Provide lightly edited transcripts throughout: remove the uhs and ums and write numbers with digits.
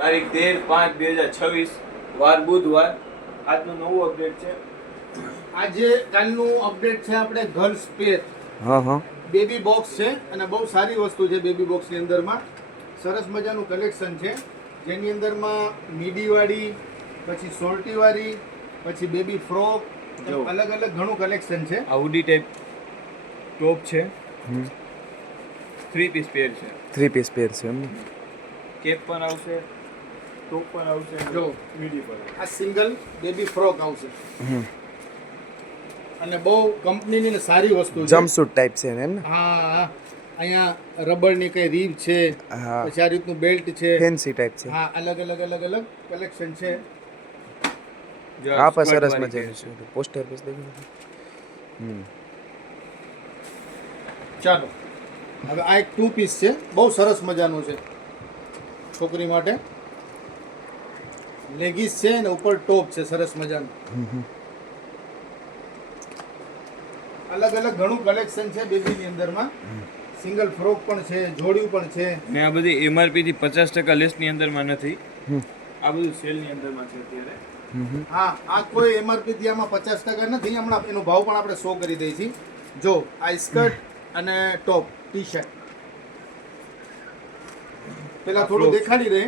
તારીખ 13/5/2026 વાર બુધવાર આજનું નવું અપડેટ છે. આજે કાલનું અપડેટ છે આપણે ગર્લ્સ પેર બેબી બોક્સ છે અને બહુ સારી વસ્તુ છે. બેબી બોક્સની અંદરમાં સરસ મજાનું કલેક્શન છે, જેની અંદરમાં મીડીવાળી, પછી શોર્ટીવાળી, પછી બેબી ફ્રોક, અલગ અલગ ઘણું કલેક્શન છે. આ હુડી ટાઈપ ટોપ છે, 3 પીસ પેર છે. 3 પીસ પેર છે એમ. કેપ પણ આવશે, ટોપ પણ આવશે, જો મીડી પર. આ સિંગલ બેબી ફ્રોક આવશે અને બહુ કંપનીની ને સારી વસ્તુ છે. જમ્પસૂટ ટાઈપ છે એમ ને. હા, અહીંયા રબરની કઈ રીબ છે, પછી આ રીતનું બેલ્ટ છે, ફેન્સી ટાઈપ છે. હા, અલગ કલેક્શન છે. હા, પણ સરસ મજાનું છે. પોસ્ટર પર દેખાય. ચાલો હવે આ એક 2 પીસ છે, બહુ સરસ મજાનું છે. છોકરી માટે લેગીસ છે અને ઉપર ટોપ છે સરસ મજાનું. અલગ ઘણું કલેક્શન છે બેબીની અંદરમાં. સિંગલ ફ્રોક પણ છે, જોડિયું પણ છે. ને આ બધી એમઆરપી થી 50% લેસ ની અંદરમાં નથી. આ બધું સેલ ની અંદરમાં છે અત્યારે. હા, આ કોઈ એમઆરપી થી આમાં 50% નથી. હમણાં એનો ભાવ પણ આપણે શો કરી દઈએ છીએ. જો આ સ્કર્ટ અને ટોપ ટી શર્ટ પેલા થોડું દેખાડી દે,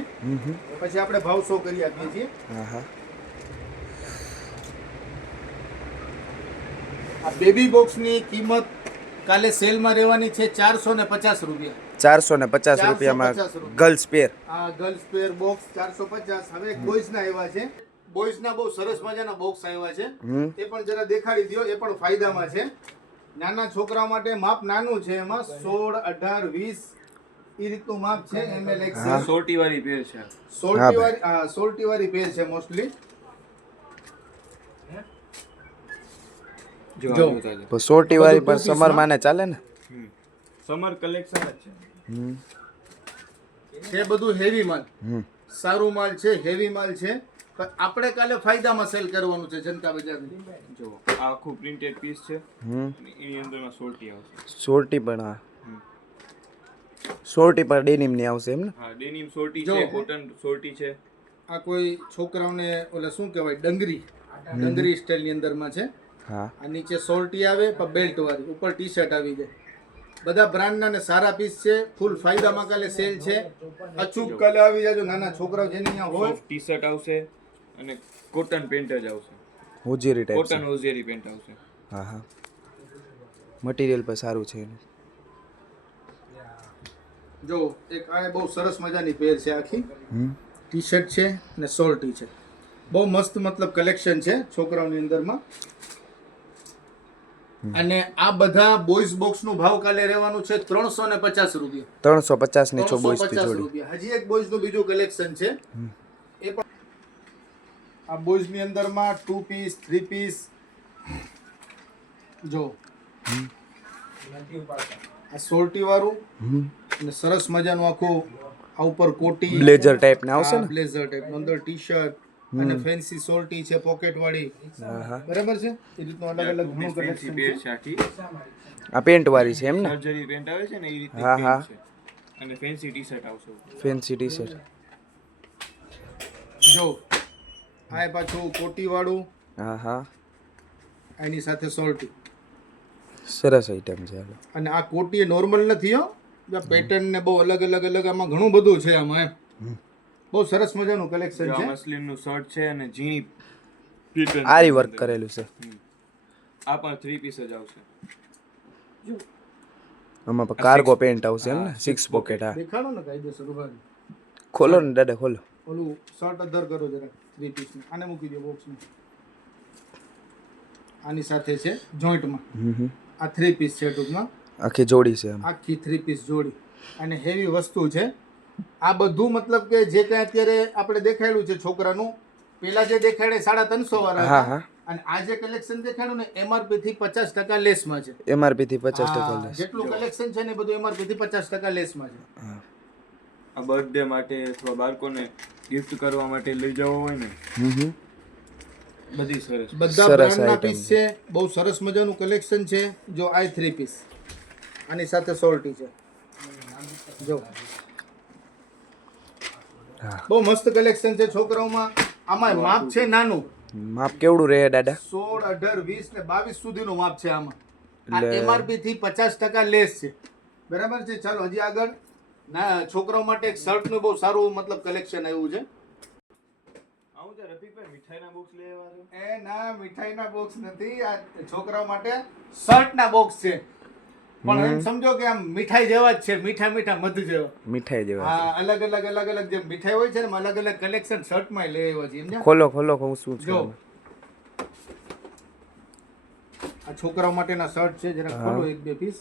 પછી આપણે ભાવ શો કરી આપીએ છીએ. આ બેબી બોક્સ ની કિંમત કાલે સેલમાં રહેવાની છે 450 રૂપિયા. 450 રૂપિયામાં ગર્લ્સ પેર. આ ગર્લ્સ પેર બોક્સ 450. હવે બોયઝ ના આવ્યા છે. બોયઝ ના બહુ સરસ મજાના બોક્સ આવ્યા છે, એ પણ જરા દેખાડી દો. એ પણ ફાયદામાં છે. નાના છોકરાઓ માટે માપ નાનું છે, એમાં 16, 18, 20 એ રીતનું માપ છે. એમએલ એક્સેલ સોટી વાળી પેર છે. સોલ્ટી વાળી પેર છે મોસ્ટલી. જો તો સોટી વાળી પર સમર માને ચાલે ને. સમર કલેક્શન જ છે બધું હેવી માલ. સારું માલ છે, હેવી માલ છે. પણ આપણે કાલે ફાયદામાં સેલ કરવાનું છે જનતા બજારની. જો આ આખું પ્રિન્ટેડ પીસ છે, એની અંદરમાં સોટી આવશે. સોટી પણ હા, સોટી પર ડેનિમ ની આવશે એમ ને. હા, ડેનિમ સોટી છે, કોટન સોટી છે. આ કોઈ છોકરાઓને ઓલા શું કહેવાય, ડંગરી સ્ટાઇલ ની અંદરમાં છે. હા, આ નીચે સોલ્ટી આવે પણ બેલ્ટ વાળી, ઉપર ટી શર્ટ આવી જાય. બધા બ્રાન્ડના ને સારા પીસ છે. ફૂલ ફાયદામાં કાલે સેલ છે. અચૂક કાલે આવી જાજો. નાના છોકરાઓ જેની અહીંયા હોય, ટી શર્ટ આવશે અને કોટન પેન્ટ જ આવશે. હોજેરી ટાઈપ. કોટન હોજેરી પેન્ટ આવશે. હા, મટીરિયલ પર સારું છે એનું. જો એક આ બહુ સરસ મજાની પેર છે. આખી ટી શર્ટ છે ને સોલ્ટી છે. બહુ મસ્ત મતલબ કલેક્શન છે છોકરાઓની અંદરમાં. અને આ બધા બોયઝ બોક્સ નું ભાવ કાલે રહેવાનું છે 350 રૂપિયા. 350 ની છો બોયઝ થી જોડી. રૂપિયા. હજી એક બોયઝ નું બીજું કલેક્શન છે. એ પણ આ બોયઝ ની અંદરમાં 2 પીસ, 3 પીસ. જો આ સોલ્ટી વાળું અને સરસ મજાનું આખું આ ઉપર કોટી બ્લેઝર ટાઈપ ને આવશે ને. બ્લેઝર ટાઈપ નું અંદર ટી શર્ટ અને ફેન્સી સોલ્ટી છે, પોકેટ વાળી. બરાબર છે. એ રીતનું અલગ ઘણું કલેક્શન પેર છે આખી. આ પેન્ટ વાળી છે એમ ને. સર્જરી પેન્ટ આવે છે ને એ રીતે હા, પેન્ટ છે. અને ફેન્સી ટી શર્ટ આવશે. Fancy T shirt. જો આ પાછું કોટી વાળું. હા, એની સાથે સોલ્ટી. સરસ આઈટમ છે. અને આ કોટી નોર્મલ નથી હો, પેટર્ન ને બહુ અલગ આમાં ઘણું બધું છે આમાં એમ. બહુ સરસ મજાનું કલેક્શન છે. મસ્લિન નું શર્ટ છે અને ઝીણી પેટર્ન આરી વર્ક કરેલું છે. આ પણ 3 પીસ જ આવશે. આમાં પર કાર્ગો પેન્ટ આવશે એમ ને. 6 પોકેટ. હા, દેખાડો ને કાયદેસર ઉભા. ખોલો ને દાદા, ખોલો. ઓલું શર્ટ અધર કરો જરા 3 પીસ નું. આને મૂકી દો બોક્સમાં. આની સાથે છે જોઈન્ટમાં. આ 3 પીસ છે ટૂંકમાં. આખી જોડી છે આમ. આખી 3 પીસ જોડી અને હેવી વસ્તુ છે. આ બધું મતલબ કે જે કઈ અત્યારે આપણે દેખાડ્યું છે છોકરાનું, પેલા જે દેખાડે 350 વાળા હતા, અને આ જે કલેક્શન દેખાડ્યું ને એમઆરપી થી 50% લેસમાં છે. એમઆરપી થી 50% લેસ. જેટલું કલેક્શન છે ને બધું એમઆરપી થી 50% લેસમાં છે. આ બર્થડે માટે અથવા બાળકોને ગિફ્ટ કરવા માટે લઈ જવો હોય ને, બધી સરસ બધા બ્રાન્ડના પીસ છે. બહુ સરસ મજાનું કલેક્શન છે. જો આ 3 પીસ આની સાથે સોલ્ટી છે. જો હા. બહુ મસ્ત કલેક્શન છે છોકરાઓમાં. આમાં માપ છે નાનું, માપ કેવડું રહે દાદા? 16, 18, 20 ને 22 સુધીનું માપ છે આમાં. આ એટલે- MRP થી 50% લેસ છે. બરાબર છે. ચાલો હજી આગળ ના છોકરાઓ માટે એક શર્ટ નું બહુ સારું મતલબ કલેક્શન આવ્યું છે. આવું છે રફીકભાઈ, મીઠાઈના બોક્સ લઈ આવ્યા છો? એ ના મીઠાઈના બોક્સ નથી, આ છોકરાઓ માટે શર્ટના બોક્સ છે. પણ એમ સમજો કે આમ મીઠાઈ જેવા જ છે, મીઠા મીઠા મધ જેવા. મીઠાઈ જેવા હા, અલગ અલગ જે મીઠાઈ હોય છે ને એમાં અલગ અલગ કલેક્શન શર્ટમાં લઈ આવ્યા છે. છે. સમજ્યા? ખોલો ખોલો હું શું છે જો આમાં? આ છોકરાઓ માટેના શર્ટ છે, જરા ખોલો એક બે પીસ.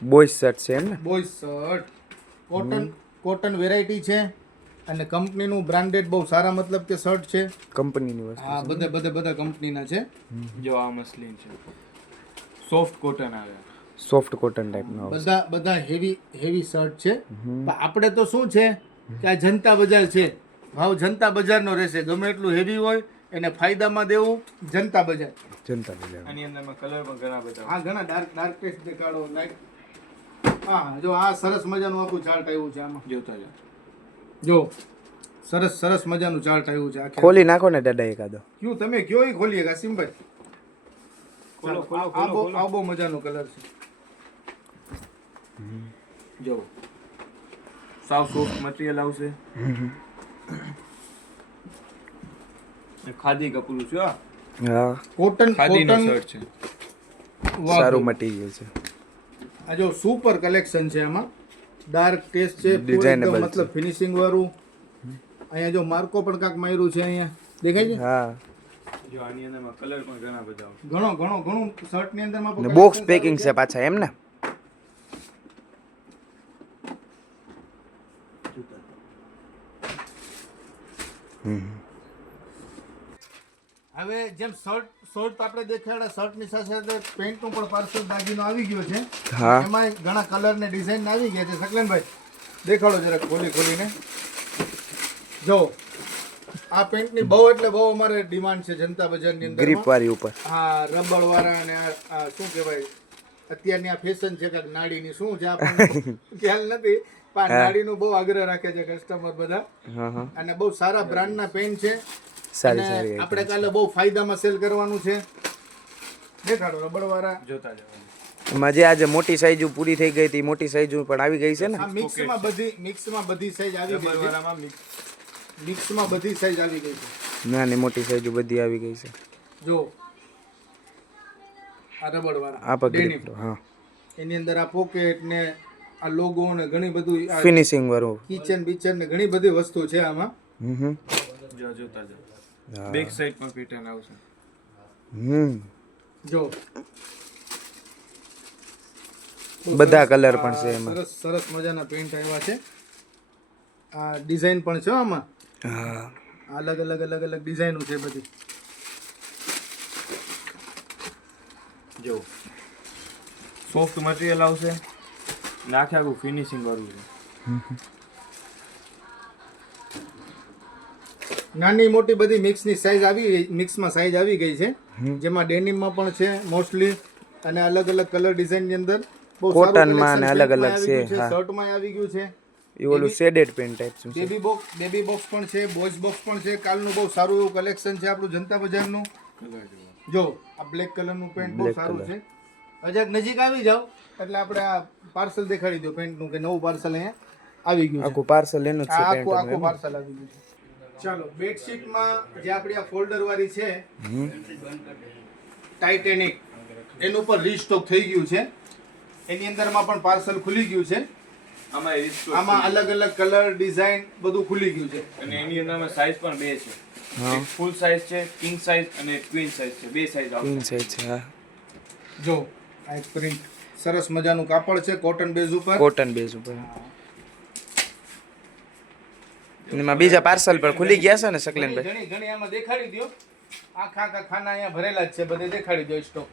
બોયઝ શર્ટ છે એમ ને? બોય શર્ટ કોટન વેરાયટી છે અને કંપનીનું બ્રાન્ડેડ બહુ સારા મતલબ કે શર્ટ છે. કંપનીની વસ્તુ. હા, બધા કંપનીના છે. જો આ મસલિન છે, સોફ્ટ કોટન આવે. સોફ્ટ કોટન ટાઈપનો આવે. બધા હેવી શર્ટ છે. પણ આપણે તો શું છે કે આ જનતા બજાર છે, ભાવ જનતા બજારનો રહેશે. ગમે એટલું હેવી હોય એને ફાયદામાં દેવું. જનતા બજાર. જનતા બજાર. આની અંદરમાં કલર પણ ઘણા બધા. હા, ઘણા ડાર્ક ટેસ્ટ દેખાડો લાઈટ. હા, જો આ સરસ મજાનું આખું ચાર્ટ આવ્યું છે આમાં. જોતા જાઓ. જો સરસ મજાનું ચાર્ટ આવ્યું છે આખે. ખોલી નાખો ને દાદા એકાદો. ક્યું તમે કયો ઈ ખોલીએ કાસિમભાઈ? ખોલો, ખોલો, આ ખોલો, ખોલો. બહુ મજાનો કલર છે. જો સાવ સોફ્ટ મટીરિયલ આવશે. ખાદી કપડું છે આ. હા, કોટન ખાદીનો શર્ટ છે. વાહ, સારું મટીરિયલ છે. આ જો સુપર કલેક્શન છે. આમાં ડાર્ક ટેસ્ટ છે, પૂરું Designable એકદમ મતલબ ફિનિશિંગ વાળું. અહીંયા જો માર્કો પણ કાંક માર્યું છે, અહીંયા દેખાય છે. હા, જો આની અંદરમાં કલર પણ ઘણા બધા આવશે. ઘણું શર્ટ ની અંદરમાં પણ ને બોક્સ collection પેકિંગ સારું છે પાછા એમ ને? હવે જેમ શર્ટ આપણે દેખાડ્યા, શર્ટ ની સાથે સાથે પેન્ટ નું પણ પાર્સલ દાગીનો આવી ગયો છે. હા. એમાં ઘણા કલર ને ડિઝાઇન આવી ગયા છે. સકલનભાઈ દેખાડો જરા ખોલીને. જો આ પેન્ટ ની બહુ એટલે બહુ અમારે ડિમાન્ડ છે જનતા બજારની અંદર. ગ્રીપ વાળી ઉપર. હા, રબડ વાળા અને આ શું કહેવાય અત્યારની આ ફેશન છે કે નાડીની શું છે આપણને ખ્યાલ નથી, પણ નાડીનું બહુ આગ્રહ રાખે છે કસ્ટમર બધા. હા હા, અને બહુ સારા બ્રાન્ડના પેન્ટ છે. સારી અને સારી આપણે કાલે બહુ ફાયદામાં સેલ કરવાનું છે. દેખાડો રબડ વાળા. જોતા જાઓ. એમાં જે આજે મોટી સાઈઝ પૂરી થઈ ગઈ હતી, મોટી સાઈઝ પણ આવી ગઈ છે ને? આ મિક્સમાં બધી સાઈઝ આવી ગઈ છે. રબરવાળામાં મિક્સમાં બધી સાઈઝ આવી ગઈ છે. નાની મોટી સાઈઝ બધી આવી ગઈ છે. જો આ રબડ વાળા આ પકડી હા, એની અંદર આ પોકેટ ને આ લોગો ને ઘણી બધું ફિનિશિંગ વાળું. કિચન બીચન ને ઘણી બધી વસ્તુ છે આમાં. જો જોતા જાઓ. હા. બેક સાઈડ પણ પેટર્ન આવશે. જો બધા કલર પણ છે એમાં. સરસ મજાના પેન્ટ આવ્યા છે. આ ડિઝાઇન પણ છે આમાં. હા, અલગ અલગ ડિઝાઇનો છે બધી. જો સોફ્ટ મટીરિયલ આવશે. નાખે આખું ફિનિશિંગ વાળું છે. નાની મોટી બધી મિક્સમાં સાઈઝ આવી ગઈ છે. જેમાં ડેનિમમાં પણ છે મોસ્ટલી, અને અલગ અલગ કલર ડિઝાઇન ની અંદર બહુ સારું કોટનમાં અને collection અલગ અલગ પેન્ટમાં આવી છે. ગયું હા. શર્ટમાં આવી ગયું છે. એ ઓલું શેડેડ પેન્ટ ટાઈપ શું છે? બેબી બોક્સ પણ છે, બોયઝ બોક્સ પણ છે. કાલનું બહુ સારું એવું કલેક્શન છે આપણું જનતા બજારનું. જો આ બ્લેક કલરનું પેન્ટ બહુ સારું છે. અજાક નજીક આવી જાવ એટલે આપણે આ પાર્સલ દેખાડી દો પેન્ટનું કે નવું પાર્સલ અહીંયા આવી ગયું છે. આખું પાર્સલ એનું જ છે પેન્ટ આખું પાર્સલ આવી ગયું છે. ચાલો બેડશીટમાં જે આપણી આ ફોલ્ડર વાળી છે ટાઇટેનિક, એનું પણ રીસ્ટોક થઈ ગયું છે. એની અંદરમાં પણ પાર્સલ ખુલી ગયું છે. આમાં અલગ અલગ કલર ડિઝાઇન બધું ખુલી ગયું છે. અને એની અંદરમાં સાઈઝ પણ બે છે. એક ફૂલ સાઈઝ છે, કિંગ સાઈઝ અને ક્વીન સાઈઝ છે. બે સાઈઝ આવશે. ક્વીન સાઈઝ છે. હા, જો આ એક પ્રિન્ટ સરસ મજાનું કાપડ છે કોટન બેઝ ઉપર. કોટન બેઝ ઉપર. એમાં બીજા પાર્સલ પર ખુલી ગયા છે ને શકલેનભાઈ? ઘણી આમાં દેખાડી દો. આખા ખાના અહીંયા ભરેલા જ છે, બધે દેખાડી દો સ્ટોક.